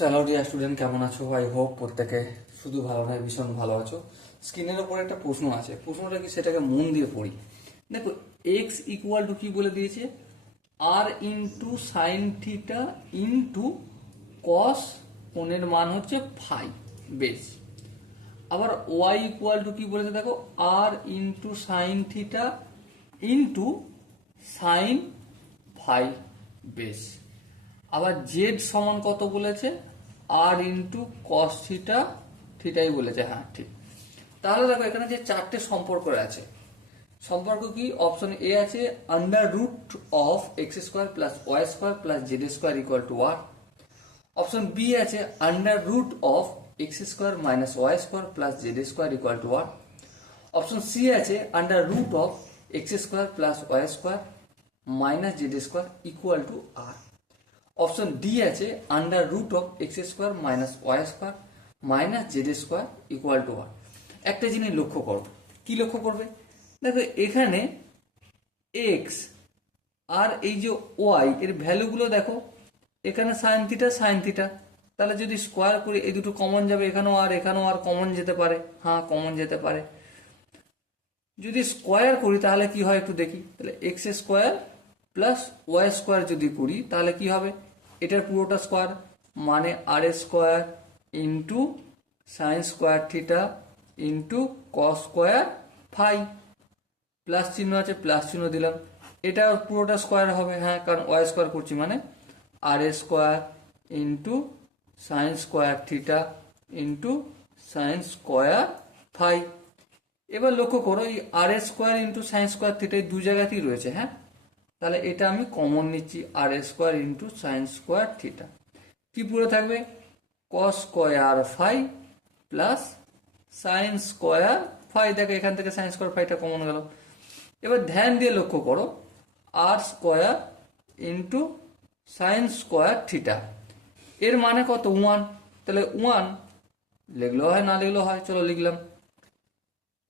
Hello dear student, কেমন আছো? I hope প্রত্যেকে শুধু ভালো নয়, ভীষণ ভালো আছো। স্ক্রিনের ওপরে একটা প্রশ্ন আছে, প্রশ্নটা কি সেটাকে মন দিয়ে পড়ি। দেখো, এক্স ইকুয়াল টু কি বলে দিয়েছে? আর into sine theta into cos, কোণের মান হচ্ছে ফাই বেশ। আবার ওয়াই ইকুয়াল টু কি বলেছে দেখো, আর into sine theta into sine phi বেশ। আবার জেড সমান কত বলেছে? আর ইন্টু কস থিটা, থিটাই বলেছে, হ্যাঁ ঠিক। তাহলে দেখো এখানে যে চারটে সম্পর্ক আছে, সম্পর্ক কি? অপশন এ আছে under root of x square plus y square plus z square equal to r. Option B আছে under root of x square minus y square plus z square equal to r. Option C আছে under root of x square plus y square minus z square equal to r. Option D আছে under root of x square minus y square minus z square equal to one. একটা জিনিস লক্ষ্য করো, কি লক্ষ্য করবে? দেখো এখানে এক্স আর এই যে ওয়াই এর ভ্যালুগুলো দেখো, এখানে সাইন থিটা সাইন থিটা, তাহলে যদি স্কোয়ার করি এই দুটো কমন যাবে, এখানেও আর কমন যেতে পারে, হ্যাঁ কমন যেতে পারে। যদি স্কোয়ার করি তাহলে কি হয় একটু দেখি, তাহলে x square plus y square যদি করি তাহলে কি হবে? এটার পুরোটা স্কোয়ার মানে r square into sine square theta into cos square phi, plus চিহ্ন আছে প্লাস চিহ্ন দিলাম। এটা পুরোটা স্কোয়ার হবে, হ্যাঁ কারণ ওয়াই স্কোয়ার করছি মানে r square into sine square theta into sine square phi. এবার লক্ষ্য করো এই r square into sine square theta এই দু জায়গাতেই রয়েছে, হ্যাঁ তাহলে এটা আমি কমন নিচ্ছি, r square into sine square theta. কি পুরো থাকবে? Cos square phi plus sine square phi. দেখো এখান থেকে সাইন স্কোয়ার ফাইটা কমন গেল। এবার ধ্যান দিয়ে লক্ষ্য করো, r square into sine square theta এর মানে কত? ওয়ান। তাহলে ওয়ান লিখলেও হয় না লিখলেও হয়, চলো লিখলাম।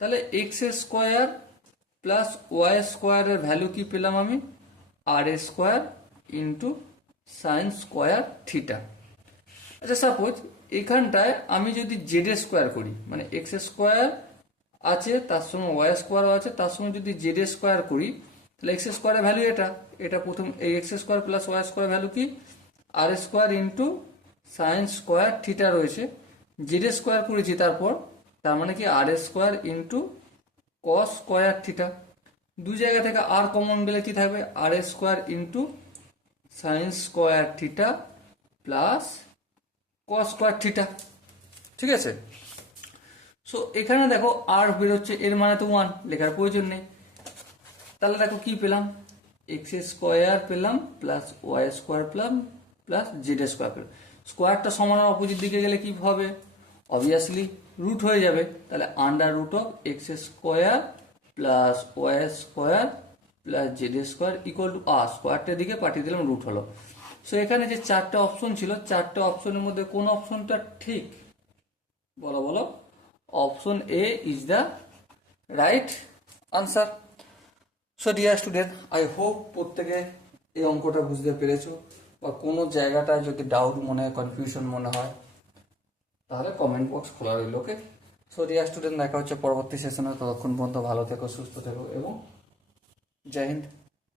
তাহলে এক্স স্কোয়ার প্লাস ওয়াই স্কোয়ারের ভ্যালু কি পেলাম আমি? R square into sine square theta. আচ্ছা সাপোজ এখানটায় আমি যদি জেড স্কোয়ার করি, মানে এক্স স্কোয়ার আছে তার সঙ্গে ওয়াই স্কোয়ারও আছে, তার সঙ্গে যদি জেড স্কোয়ার করি তাহলে এক্স স্কোয়ারের ভ্যালু এটা প্রথম, এই x square plus y square value কি? R square into sine square theta রয়েছে, জেড স্কোয়ার করেছি তারপর, তার মানে কি r square into cos square theta. দু জায়গা থেকে আর কমন গেলে কি থাকবে? R square into sine square theta plus cos square theta. ঠিক আছে, সো এখানে দেখো আর বেরোচ্ছে, এর মানে তো ওয়ান, লেখার প্রয়োজন নেই। তাহলে দেখো কি পেলাম? এক্স স্কোয়ার পেলাম প্লাস ওয়াই স্কোয়ার পেলাম প্লাস জেড স্কোয়ার পেলাম। স্কোয়ারটা সমান অপোজিট দিকে গেলে কি হবে? অবভিয়াসলি রুট হয়ে যাবে, তাহলে under root of x square plus y square plus z square equal to r, স্কোয়ারটার দিকে পাঠিয়ে দিলাম, রুট হলো। সো এখানে যে চারটে অপশন ছিল, চারটে অপশনের মধ্যে কোন অপশনটা ঠিক? বলো বলো। Option A is the right answer. So dear student, I hope প্রত্যেকে এই অঙ্কটা বুঝতে পেরেছো, বা কোনো জায়গাটায় যদি ডাউট মনে হয়, কনফিউশন মনে হয়, তাহলে কমেন্ট বক্স খোলা রইল। ওকে, সো ডিয়ার স্টুডেন্ট, দেখা হচ্ছে পরবর্তী সেশনে। ততক্ষণ পর্যন্ত ভালো থেকো, সুস্থ থেকো এবং জয় হিন্দ।